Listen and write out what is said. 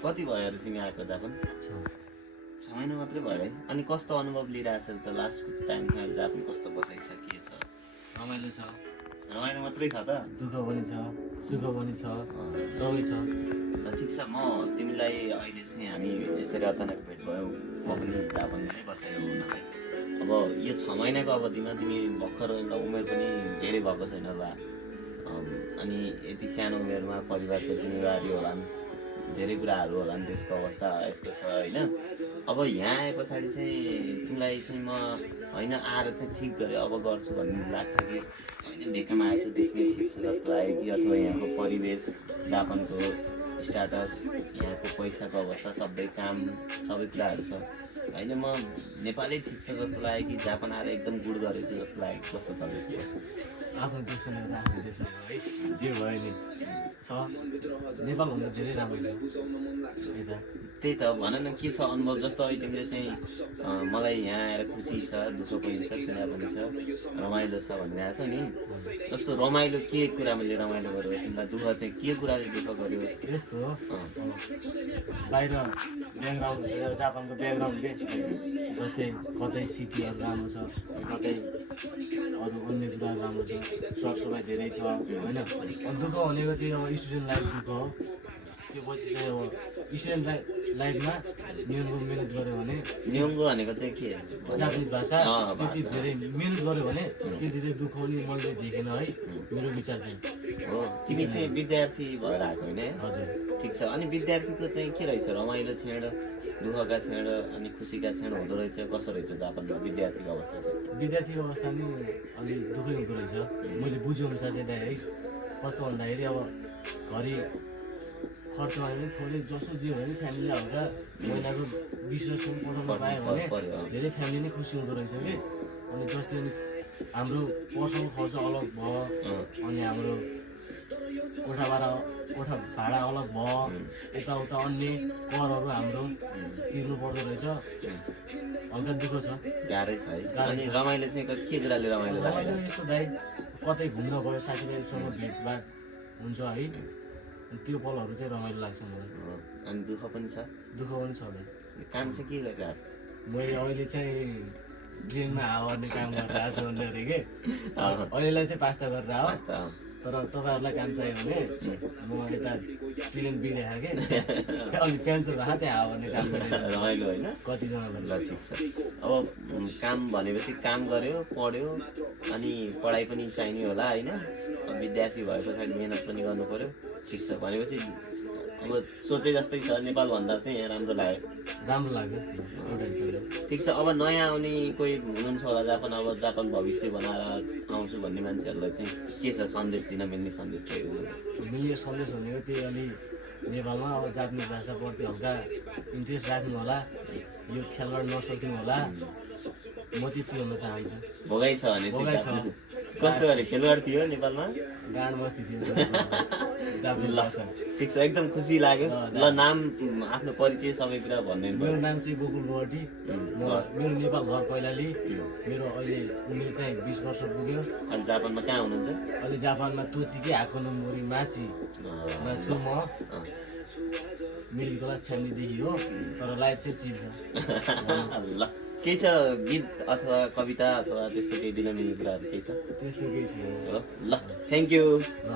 कति भयो अरे तिमी आएको जापान? 6 महिना मात्रै भयो है। अनि कस्तो अनुभव लिइरहेछौ त? लास्ट टाइम चाहिँ जापान कस्तो बसाइ छ, के छ? रमाइलो छ, रमाइलो मात्रै छ त? दुःख पनि छ, सुख पनि छ, सबै छ। ल ठिक छ, म तिमीलाई अहिले चाहिँ हामी यसरी अचानक भेट भयो, म पनि जापानमै बसेर हुनलाई। अब यो 6 महिनाको अवधिमा तिमी भर्खर एउटा उमेर पनि धेरै भएको छैन होला, अनि यति सानो उमेरमा परिवारको जिम्मेवारी होलान्, धेरै कुराहरू होलान्, देशको अवस्था यस्तो छ होइन। अब यहाँ आए पछाडि चाहिँ तिमीलाई चाहिँ म होइन आएर चाहिँ ठिक गरेँ अब गर्छु भन्ने लाग्छ कि होइन ढेकामा आएछु देशमै ठिक छ जस्तो लाग्यो कि, अथवा यहाँको परिवेश, जापानको स्ट्याटस, यहाँको पैसाको अवस्था, सबै काम, सबै कुराहरू छ होइन, म नेपालै ठिक छ जस्तो लाग्यो कि जापान आएर एकदम गुड गरेछु जस्तो लाग्यो? कस्तो चल्दैछ? आफ्नो देश भनेर आफ्नो देश हो है, जे भयो नि छ। नेपालभन्दा धेरै राम्रो छ यता। त्यही त भन न, के छ अनुभव? जस्तो अहिले तिमीले चाहिँ मलाई यहाँ आएर खुसी छ, दुःख पनि छ, पीडा पनि छ, रमाइलो छ भनिरहेको छ नि। जस्तो रमाइलो के कुरामा चाहिँ रमाइलो गर्यो तिमीलाई? दुःख चाहिँ के कुराले दुःख गर्यो? यस्तो हो, बाहिर ब्याकग्राउन्ड, जापानको ब्याकग्राउन्डले जस्तै कतै सिटीहरू राम्रो छ, कतै अरू अन्य कुराहरू राम्रो छ, सरसफाइ धेरै छ होइन। अब दुःख भनेको त्यही अब स्टुडेन्ट लाइफ दुःख हो। त्यो पछि चाहिँ अब स्टुडेन्ट लाइफमा नियमको मिहिनेत गऱ्यो भने, नियमको भनेको चाहिँ के? जापानिज भाषा त्यति धेरै मिहिनेत गऱ्यो भने त्यति चाहिँ दुःख पनि मैले देखेन है, मेरो विचार चाहिँ हो। तिमी चाहिँ विद्यार्थी भएर आएको होइन? हजुर। ठिक छ, अनि विद्यार्थीको चाहिँ के रहेछ? रमाइलो क्षण, दुःखका क्षण अनि खुसीका क्षण हुँदो रहेछ? कसो रहेछ जापानमा विद्यार्थीको अवस्था चाहिँ? विद्यार्थीको अवस्था नि अलि दुःखै हुँदो रहेछ मैले बुझेअनुसार चाहिँ दाइ है। कस्तो भन्दाखेरि अब घरि खर्चमा पनि थोरै जसो जे भयो नि फ्यामिलीले हल्का महिनाको 20,000 पठाउनु पायो भने धेरै फ्यामिली नै खुसी हुँदो रहेछ कि। अनि जस्तै हाम्रो पर्सनल खर्च अलग भयो, अनि हाम्रो कोठा भाडा अलग भयो, यताउता अन्य करहरू हाम्रो तिर्नु पर्दो रहेछ, हल्का दुःख छ, गाह्रै छ है। अनि रमाइलो चाहिँ के कुराले रमाइलो लाग्यो? यस्तो दाइ कतै घुम्न गयो, साथीभाइसँग भेटभाट हुन्छ है, त्यो पलहरू चाहिँ रमाइलो लाग्छ मलाई। अनि दुःख पनि छ? दुःख पनि छ दाइ। काम चाहिँ के गरिरहेको छ? मैले अहिले चाहिँ ट्रेनमा हावा गर्ने काम गरिरहेको छु अरे के, अहिलेलाई चाहिँ पास्ता गरेर हो। तर तपाईँहरूलाई काम चाहियो भने म यता ट्रेन बिडेको के अलिक क्यान्सर भएको त्यहाँ हावा गर्ने काम गरेर रमाइलो होइन? कतिजनालाई। ल ठिक छ। अब काम भनेपछि काम गर्यो, पढ्यो, अनि पढाइ पनि चाहिने होला होइन? विद्यार्थी भए पछाडि मिहिनेत पनि गर्नु पऱ्यो। ठिक छ, भनेपछि अब सोचे जस्तै छ, नेपालभन्दा चाहिँ यहाँ राम्रो लाग्यो? राम्रो लाग्यो एउटा हिसाबले। ठिक छ, अब नयाँ आउने कोही हुनुहुन्छ होला जापान, अब जापान भविष्य बनाएर आउँछु भन्ने मान्छेहरूलाई चाहिँ के छ सन्देश दिन मिल्ने सन्देश चाहिँ? मिल्ने सन्देश भनेको त्यही अलि नेपालमा अब जापानिज भाषाप्रति हल्का इन्ट्रेस्ट राख्नु होला, यो खेलबाट नसक्नु होला, म त्यति हुन चाहन्छु। भोगाइ छ भने भोगाइ छ। कस्तो गरे खेलवाड थियो नेपालमा? गाँड बस्ती थियो जापानिज भाषा। ठिक छ, एकदम खुसी लाग्यो। ल नाम, आफ्नो परिचय, सबै कुरा भन्ने? मेरो नाम चाहिँ गोकुल बोहटी, मेरो नेपाल घर कैलाली, मेरो अहिले उमेर चाहिँ 20 वर्ष पुग्यो। अनि जापानमा कहाँ हुनुहुन्छ? अहिले जापानमा तोचिकी हाकोनोमोरी माचीमा छु म। मिडल क्लास फ्यामिलीदेखि हो, तर लाइफ चाहिँ चिप छ। ल केही छ गीत अथवा कविता अथवा त्यस्तो केही दिन मिल्ने कुराहरू केही छ? त्यस्तो केही छैन। ल थ्याङ्क यू। ल